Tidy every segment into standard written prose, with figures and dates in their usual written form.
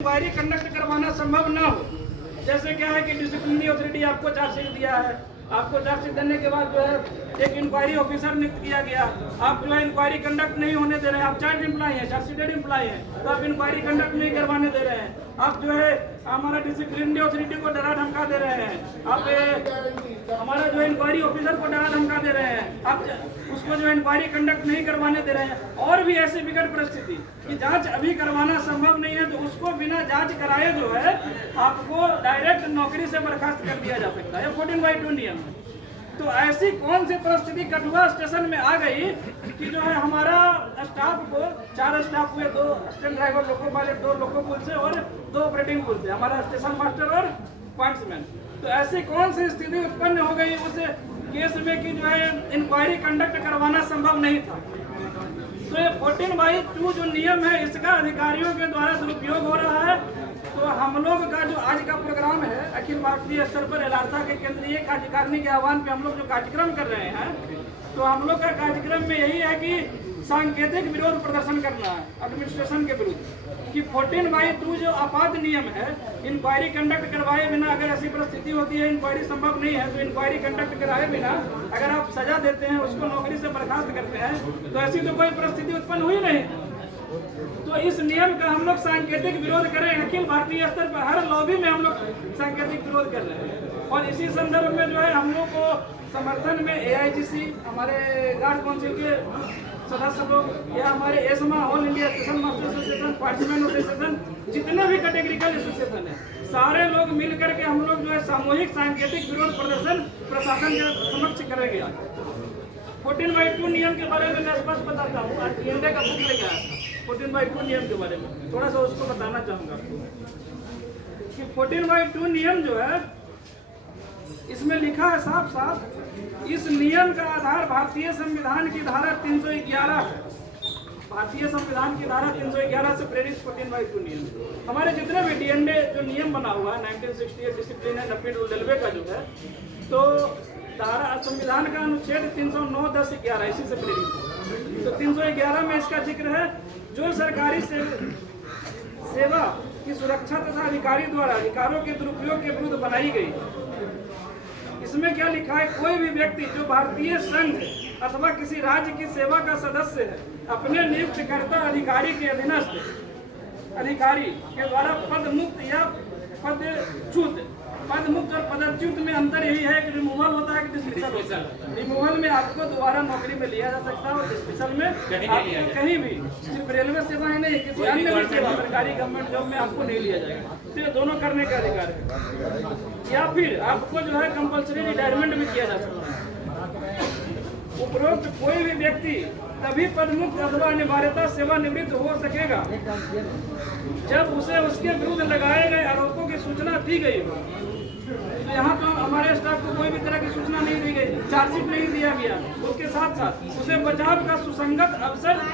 Inquiry conduct करवाना संभव ना हो। जैसे क्या है कि डिसिप्लिनरी अथॉरिटी आपको चार्जशीट दिया है, आपको चार्जशीट देने के बाद जो है एक इंक्वायरी ऑफिसर नियुक्त किया गया, आप जो है इंक्वायरी कंडक्ट नहीं होने दे रहे हैं, आप चार्ज एम्प्लॉय हैं, चार्जशीटेड एम्प्लॉय हैं, तो आप इंक्वायरी कंडक्ट नहीं करवाने दे रहे हैं, आप जो है हमारा डिसिप्लिनरी अथॉरिटी को डरा धमका दे रहे हैं, आप हमारा जो इंक्वायरी ऑफिसर को डरा धमका दे रहे हैं, आप उसको जो इंक्वायरी कंडक्ट नहीं करवाने दे रहे हैं। और भी ऐसी विकट परिस्थिति कि जांच अभी करवाना संभव नहीं है, तो उसको बिना जांच कराए जो है आपको डायरेक्ट नौकरी से बर्खास्त कर दिया जा सकता है 14/2 नियम। तो ऐसी कौन सी परिस्थिति कठुआ स्टेशन में आ गई कि जो है हमारा स्टाफ को 4 स्टाफ हुए, 2 असिस्टेंट ड्राइवर लोको पायलट, 2 लोको पुल से और 2 ऑपरेटिंग पुल से, हमारा स्टेशन मास्टर और पॉइंट्समैन। तो ऐसी कौन सी स्थिति उत्पन्न हो गई उस केस में कि जो है इंक्वायरी कंडक्ट करवाना संभव नहीं था। तो ये 14/2 जो नियम है इसका अधिकारियों के द्वारा दुरुपयोग हो रहा है। तो हम लोग का जो आज का प्रोग्राम है अखिल भारतीय स्तर पर एलार्सा के केंद्रीय कार्यकारिणी के आह्वान पे हम लोग जो कार्यक्रम कर रहे हैं, तो हम लोग का कार्यक्रम में यही है कि सांकेतिक विरोध प्रदर्शन करना है एडमिनिस्ट्रेशन के विरुद्ध कि 14/2 जो आपात नियम है, इंक्वायरी कंडक्ट करवाए बिना अगर ऐसी परिस्थिति होती है इंक्वायरी संभव नहीं है, तो इंक्वायरी कंडक्ट कराए बिना अगर आप सजा देते हैं, उसको नौकरी से बर्खास्त करते हैं, तो ऐसी तो कोई परिस्थिति उत्पन्न हुई नहीं। तो इस नियम का हम लोग सांकेतिक विरोध करें, अखिल भारतीय स्तर पर हर लॉबी में हम लोग सांकेतिक विरोध कर रहे हैं। और इसी संदर्भ में जो है हम लोग को समर्थन में AIGC, हमारे गार्ड काउंसिल के सदस्य लोग या हमारे AISMA all India station master association, pointsman association, जितने भी कैटेगरिकल एसोसिएशन है, सारे लोग मिल करके हम लोग जो है सामूहिक सांकेतिक विरोध प्रदर्शन प्रशासन के समक्ष करेंगे। 14/2 नियम के बारे में मैं स्पष्ट बताता हूँ। आज DND का बुक लेके आया था 14/2 नियम के बारे में, थोड़ा सा उसको बताना चाहूँगा कि 14/2 नियम जो है इसमें लिखा है साफ साफ, इस नियम का आधार भारतीय संविधान की धारा 311 है। भारतीय संविधान की धारा 311 से प्रेरित 14/2 नियम। हमारे जितने भी DND जो नियम बना हुआ है 1968 discipline and appeal rule railway का जो है, तो धारा संविधान का अनुच्छेद 309, 10, 11 इसी से प्रेरित है। तो 311 में इसका जिक्र है, जो सरकारी सेवा की सुरक्षा तथा अधिकारी द्वारा अधिकारों के दुरुपयोग के विरुद्ध बनाई गई। इसमें क्या लिखा है, कोई भी व्यक्ति जो भारतीय संघ अथवा किसी राज्य की सेवा का सदस्य है, अपने नियुक्तकर्ता अधिकारी के अधीनस्थ अधिकारी के द्वारा पद मुक्त या पदच्युत, पद मुक्त और पदच्युत में अंतर यही है कि रिमूवल होता है कि डिसमिसल होता है। रिमूवल में आपको दोबारा नौकरी में लिया जा सकता है और डिसमिसल में आपको कहीं भी, सिर्फ रेलवे सेवा ही नहीं, किसी अन्य भी सेवा सरकारी गवर्नमेंट जॉब में आपको नहीं लिया जाएगा। तो ये दोनों करने का अधिकार है। या फिर आपको जो है कंपल्सरी रिटायरमेंट भी किया जा सकता है। उपरोक्त कोई भी व्यक्ति तभी पदमुक्त अथवा अनिवार्यता सेवानिवृत्त हो सकेगा जब उसे उसके विरुद्ध लगाए गए आरोपों की सूचना दी गई हो। तो यहाँ तो हमारे स्टाफ को कोई भी तरह की सूचना नहीं दी गई, चार्जशीट नहीं दिया गया, उसके साथ साथ उसे बचाव का सुसंगत अवसर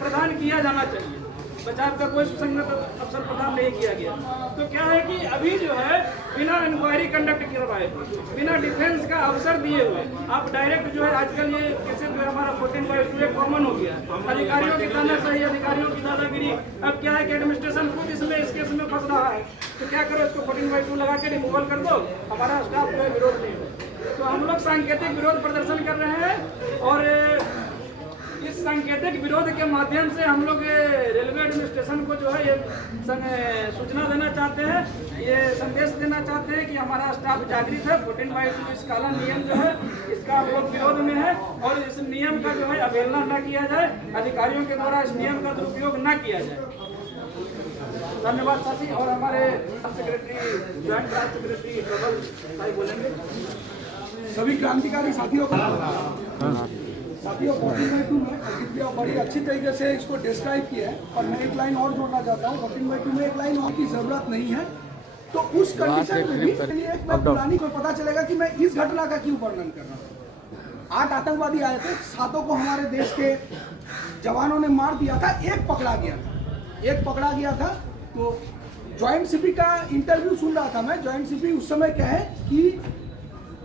प्रदान किया जाना चाहिए। बचाव का कोई सुसंगत अवसर प्रदान नहीं किया गया। तो क्या है कि अभी जो है बिना इंक्वायरी कंडक्ट करवाए, बिना डिफेंस का अवसर दिए हुए आप डायरेक्ट जो है, आजकल ये केसेस जो है हमारा 14/2 कॉमन हो गया है। अधिकारियों की तानाशाही, अधिकारियों की दादागिरी। अब क्या है कि एडमिनिस्ट्रेशन खुद इसमें इस केस में फंस रहा है, तो क्या करो, इसको 14/2 लगा के रिमूवल कर दो, हमारा स्टाफ जो है विरोध नहीं हो। तो हम लोग सांकेतिक विरोध प्रदर्शन कर रहे हैं और इस सांकेतिक विरोध के माध्यम से हम लोग रेलवे एडमिनिस्ट्रेशन को जो है ये सूचना देना चाहते हैं, ये संदेश देना चाहते हैं कि हमारा स्टाफ जागृत है। 14/2 इस काला नियम जो है इसका हम लोग विरोध में है और इस नियम का जो है अवहेलना न किया जाए, अधिकारियों के द्वारा इस नियम का दुरुपयोग न किया जाए। धन्यवाद साथी। और हमारे सेक्रेटरी, ज्वाइंट क्लास सेक्रेटरी प्रबल भाई बोलेंगे। सभी क्रांतिकारी साथियों को 14/2 में अजित बड़ी अच्छी तरीके से इसको डिस्क्राइब किया है। और मैं एक लाइन और जोड़ना चाहता हूँ, 14/2 में एक लाइन और की जरूरत नहीं है। तो उस कंडीशन में भी एक मैं पुरानी को पता चलेगा कि मैं इस घटना का क्यों वर्णन कर रहा हूँ। 8 आतंकवादी आए थे, 7 को हमारे देश के जवानों ने मार दिया था, एक पकड़ा गया था। तो ज्वाइंट सीपी का इंटरव्यू सुन रहा था मैं। ज्वाइंट सीपी उस समय कहे कि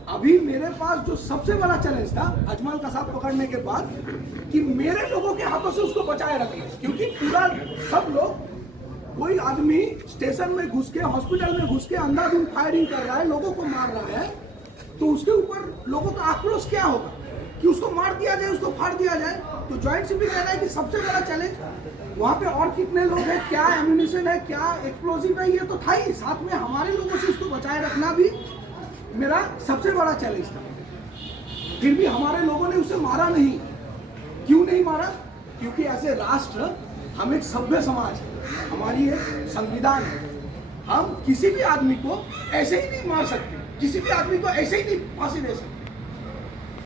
अभी मेरे पास जो सबसे बड़ा चैलेंज था अजमल कसाब पकड़ने के बाद, कि मेरे लोगों के हाथों से उसको बचाए रखें, क्योंकि पूरा सब लोग कोई आदमी स्टेशन में घुस के, हॉस्पिटल में घुस के अंधाधुंध फायरिंग कर रहा है, लोगों को मार रहा है, तो उसके ऊपर लोगों का आक्रोश क्या होगा कि उसको मार दिया जाए, उसको फाड़ दिया जाए। तो जॉइंट सिविल कह रहा है कि सबसे बड़ा चैलेंज वहाँ पे और कितने लोग हैं, क्या एम्यूनिशन है, क्या एक्सप्लोजिव है, ये तो था ही, साथ में हमारे लोगों से उसको बचाए रखना भी मेरा सबसे बड़ा चैलेंज था। फिर भी हमारे लोगों ने उसे मारा नहीं। क्यों नहीं मारा? क्योंकि ऐसे राष्ट्र, हम एक सभ्य समाज है, हमारी एक संविधान है, हम किसी भी आदमी को ऐसे ही नहीं मार सकते, किसी भी आदमी को ऐसे ही नहीं फांसी दे सकते।